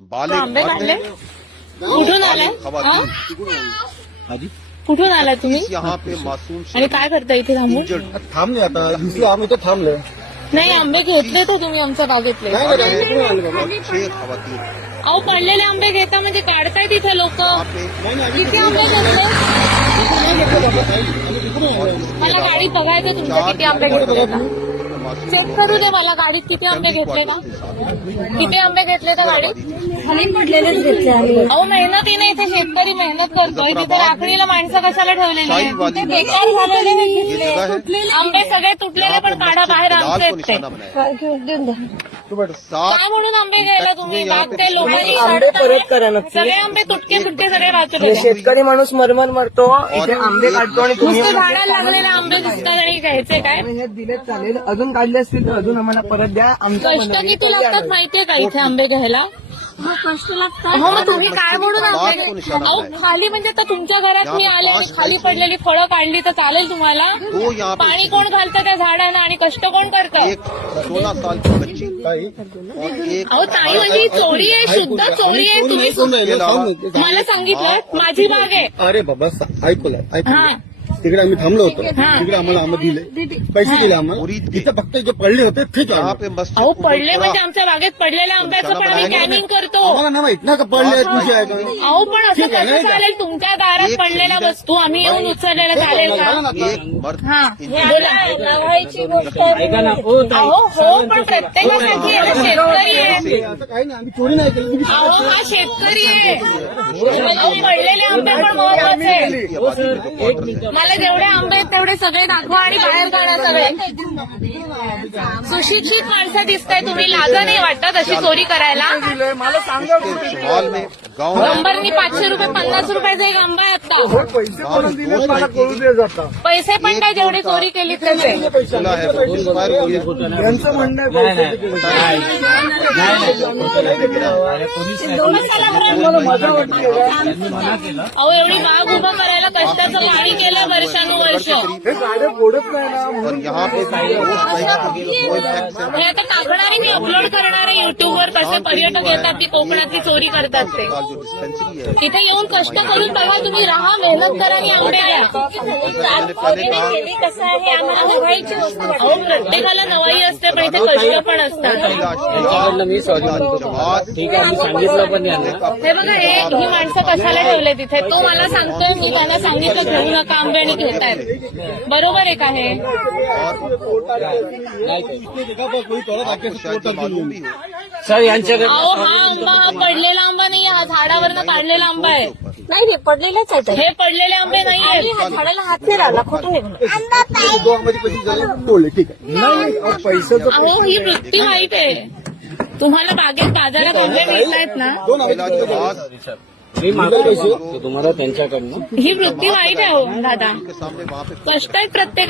बालिक आंबे काढले मर्द कुठून आलाय? बालिक खवातीन हाजी कुठून आलाय तुम्ही? इस यहाँ पे मासूम आणि काय करता इथे थांबून? इंजर्ड थांबले आता दिसलो आम्ही तर थांबलोय नाही आंबे घेतले तर तुम्ही आमच्या बागेतले नाही नाही, नाही इकडून आले बाबा और छह खवातीन अहो पडलेले आंबे घेता म्हणजे काढताय तिथे लोक. यहाँ पे नाही नाही किती आंबे घेतले? आम्ही घेतलं बाबा ताई. आम्ही तिकडून आलोय. मला गाडीत बघायचं तुमच्या किती आंबे घेतले. का मासूम चेक करू दे मला गाडीत किती आंबे घेतले का किती आंबे घेतले का गाडीत? खाली पडलेलेच घेतले मेहनतीने इथे शेतकरी मेहनत करतोय. तिथे राखणीला माणसं कशाला ठेवलेली बेकार झालेले घेतले आंबे सगळे तुटलेले पण काढा बाहेर आमचे को आहेत ते काय म्हणून आंबे घ्यायला तुम्ही? बाग ते लोकांनी आंबे परत करा नक्की. सगळे आंबे तुटके तुटके सगळे वाचून हे शेतकरी माणूस मरमर मरतो इथे आंबे काढतो आणि तुम्ही नुसते झाडाला लागलेले आंबे दिसतात आणि घ्यायचे काय? हे दिले चालेल. अजून काढले असतील तर अजून आम्हाला परत द्या. आमच्या कष्ट किती लागतात माहितीये का इथे आंबे घ्यायला? मग कष्ट लागतात? हो मग तुम्ही काय म्हणून अहो खाली म्हणजे आता तुमच्या घरात मी आले आणि खाली पडलेली फळं काढली तर चालेल तुम्हाला? दो यहाँ पे पाणी कोण घालतं त्या झाडांना आणि कष्ट कोण करतं? एक सोलह साल की बच्ची. ताई, और एक अहो ताई म्हणजे ही चोरी आहे शुद्ध चोरी आहे तुम्ही. मला सांगितलं माझी बाग आहे. अरे बाबा सा- ऐकूला हा. तिकडे आम्ही थांबलो होतो हा. तिकडे आम्हाला आंबे दिले पैसे दिले आम्हाला इथं फक्त जे पडले होते मस्जिद अहो पडले म्हणजे आमच्या बागेत पडलेल्या आंब्याचं पण आम्ही कॅनिंग करतो आम्हाला नाही माहीत ना का पडले आहेत विषय आहे का अहो पण असं ठीक आहे, कसं नाही का? चालेल तुमच्या दारात पडलेल्या. वस्तू आम्ही येऊन उचललेल्या चालेल का एक मर्द हा इंजर्ड बोला लावायची गोष्ट आहे. अहो हो पण प्रत्येकासाठी आहे ना, शेतकरी आहे असं काही नाही आम्ही चोरी नाही केली तुम्ही अहो हा शेतकरी आहे अहो, पडलेले आंबे पण महत्त्वाचे आहे की आबादी जेवढे आंबे आहेत तेवढे सगळे दाखवा आणि बाहेर काढा सगळे. सुशिक्षित माणसं दिसताय तुम्ही लाजा नाही वाटत अशी चोरी करायला. मला सांगा इसके नंबरनी पाचशे रुपये पन्नास रुपयाचा एक आंबा आहे आता. पैसे पण काय जेवढे चोरी केली त्याचे. यांचं म्हणणं आहे अहो एवढी बाग उभं करायला कष्टाचं पाणी केलं और यहाँ पे है आता टाकणारे मी अपलोड करणारे युट्यूबवर कसे पर्यटक येतात ती कोकणातली चोरी करतात ते. का जो डिस्पेंसरी है तिथे येऊन कष्ट करून तेव्हा तुम्ही राहा मेहनत करा आणि कसं आहे आम्हाला वस्तू वाटते. अहो प्रत्येकाला नवाई असते पण इथे कष्ट पण असतात. हे बघा हे ही माणसं कशाला ठेवले तिथे? तो मला सांगतोय मी त्यांना सांगितलं घेऊ नका आंबे आणि घेतायत. बरोबर आहे. का हे कोणी तोडा टाकेल शायद ये मालूम भी हो सर यांच्याकडे अहो हा आंबा हा पडलेला आंबा नाही हा झाडावरनं काढलेला आंबा आहे. नाही नाही पडलेलेच आहेत. हे पडलेले आंबे नाही आहेत हा झाडाला हात नाही राहिला ठीक आहे. नाही पैशाचं अहो ही वृत्ती वाईट आहे. तुम्हाला बागेत बाजारात आंबे मिळतायत ना? मी मागतो तुम्हाला त्यांच्याकडनं ही वृत्ती वाईट आहे हो दादा. कष्ट आहेत प्रत्येक